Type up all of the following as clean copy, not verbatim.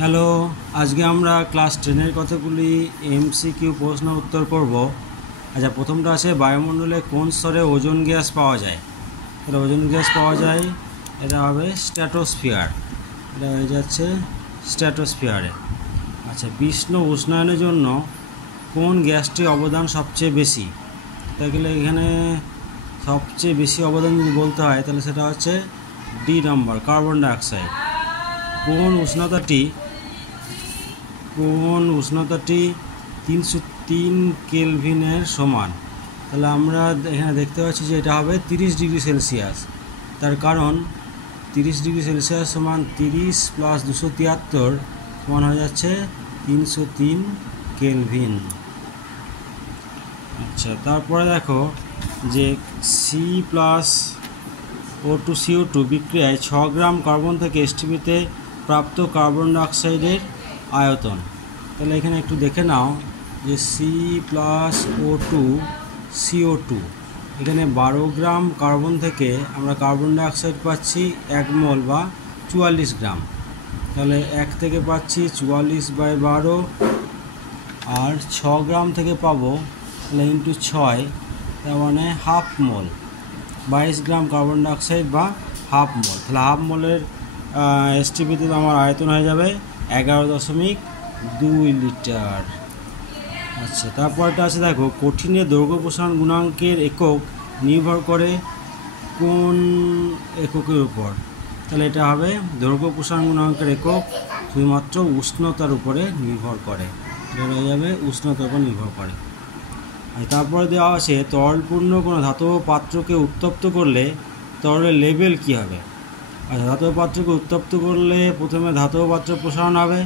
Hello, আজকে আমরা class 10-এর কতগুলি এমসিকিউ প্রশ্ন উত্তর করব। আচ্ছা, প্রথমটা আছে বায়ুমণ্ডলে কোন স্তরে ওজোন গ্যাস পাওয়া যায়। এটা ওজোন গ্যাস পাওয়া যায়, এটা হবে স্ট্র্যাটোস্ফিয়ার, এটা হয়ে যাচ্ছে স্ট্র্যাটোস্ফিয়ারে। আচ্ছা, বিশ্ব উষ্ণায়নের জন্য কোন গ্যাসটির অবদান সবচেয়ে বেশি? তাই গেলে এখানে সবচেয়ে বেশি অবদান যদি বলতে হয় তাহলে সেটা হচ্ছে ডি নাম্বার, কার্বন ডাইঅক্সাইড। কোন উষ্ণতাটি 303 কেলভিনের সমান? তাহলে আমরা এখানে দেখতে পাচ্ছি যে এটা হবে 30 ডিগ্রি সেলসিয়াস। তার কারণ 30 ডিগ্রি সেলসিয়াস সমান 30 প্লাস 273 সমান হয়ে যাচ্ছে 303 কেলভিন। আচ্ছা, তারপরে দেখো যে সি প্লাস O2CO2 বিক্রিয়ায় 6 গ্রাম কার্বন থেকে এসটিপিতে প্রাপ্ত কার্বন ডাইঅক্সাইডের আয়তন। তাহলে এখানে একটু দেখে নাও যে সি প্লাস O2CO2 এখানে 12 গ্রাম কার্বন থেকে আমরা কার্বন ডাইঅক্সাইড পাচ্ছি 1 মোল বা 44 গ্রাম। তাহলে 1 থেকে পাচ্ছি 44/12, আর 6 গ্রাম থেকে পাবো তাহলে ইন্টু 6, তার মানে হাফ মোল, 22 গ্রাম কার্বন ডাইঅক্সাইড বা হাফ মোল। তাহলে হাফ মোলের এসটিপিতে আমার আয়তন হয়ে যাবে 11.2 লিটার। আচ্ছা, তারপরটা আছে দেখো কঠিনের দৈর্ঘ্য প্রসারণ গুণাঙ্কের একক নির্ভর করে কোন এককের উপর? তাহলে এটা হবে দৈর্ঘ্য প্রসারণ গুণাঙ্কের একক শুধুমাত্র উষ্ণতার উপরে নির্ভর করে, এটা হয়ে যাবে উষ্ণতার উপর নির্ভর করে। আর তারপরে দেওয়া আছে তরলপূর্ণ কোনো ধাতব পাত্রকে উত্তপ্ত করলে তরলের লেভেল কী হবে? আচ্ছা, ধাতব পাত্রকে উত্তপ্ত করলে প্রথমে ধাতব পাত্র প্রসারণ হবে,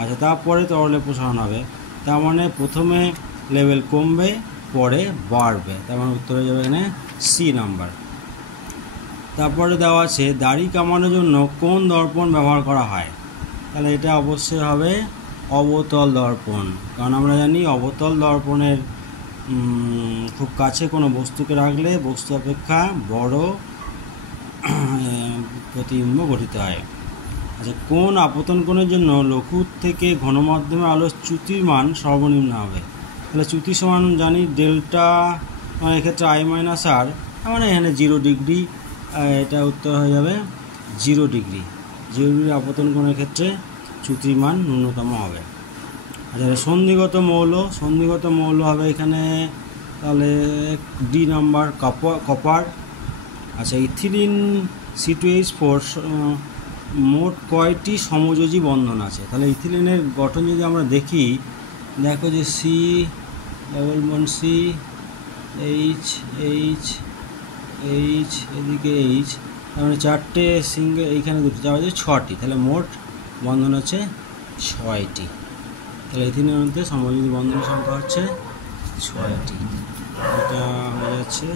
আচ্ছা তারপরে তরলে প্রসারণ হবে। তার মানে প্রথমে লেভেল কমবে, পরে বাড়বে, তার মানে উত্তর হয়ে যাবে এখানে সি নাম্বার। তারপরে দেওয়া আছে দাড়ি কামানোর জন্য কোন দর্পণ ব্যবহার করা হয়? তাহলে এটা অবশ্যই হবে অবতল দর্পণ, কারণ আমরা জানি অবতল দর্পণের খুব কাছে কোনো বস্তুকে রাখলে বস্তু অপেক্ষা বড় প্রতিবিম্ব গঠিত হয়। আচ্ছা, কোন আপতন কোণের জন্য লঘু থেকে ঘনমাধ্যমে আলোর চ্যুতির মান সর্বনিম্ন হবে? তাহলে চ্যুতি সমান জানি ডেল্টা, মানে এক্ষেত্রে I-R, মানে এখানে 0 ডিগ্রি, এটা উত্তর হয়ে যাবে 0 ডিগ্রি। 0 ডিগ্রি আপতন কোণের ক্ষেত্রে চ্যুতির মান ন্যূনতম হবে। আচ্ছা, সন্ধিগত মৌল হবে এখানে তাহলে ডি নাম্বার, কপার। আচ্ছা, ইথিলিন C2H4 মোট কয়টি সমযোজী বন্ধন আছে? তাহলে ইথিলিনের গঠন যদি আমরা দেখি, দেখো যে C double bond C, H H H, এদিকে এইচ, তার মানে 4টে সিঙ্গেল, এইখানে দুটো, যা হচ্ছে 6টি। তাহলে মোট বন্ধন হচ্ছে 6টি। তাহলে ইথিলিনের মধ্যে সমযোজী বন্ধনের সংখ্যা হচ্ছে 6টি। এটা হয়ে যাচ্ছে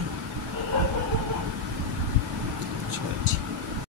6টি।